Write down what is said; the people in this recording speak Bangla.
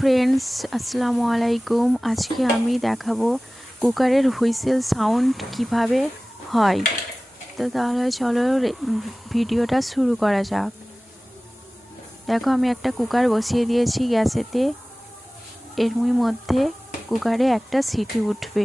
ফ্রেন্ডস, আসসালামু আলাইকুম। আজকে আমি দেখাবো কুকারের হুইসেল সাউন্ড কিভাবে হয়। তো তাহলে চলো ভিডিওটা শুরু করা যাক। দেখো, আমি একটা কুকার বসিয়ে দিয়েছি গ্যাসেতে। এর মধ্যে কুকারে একটা সিটি উঠবে।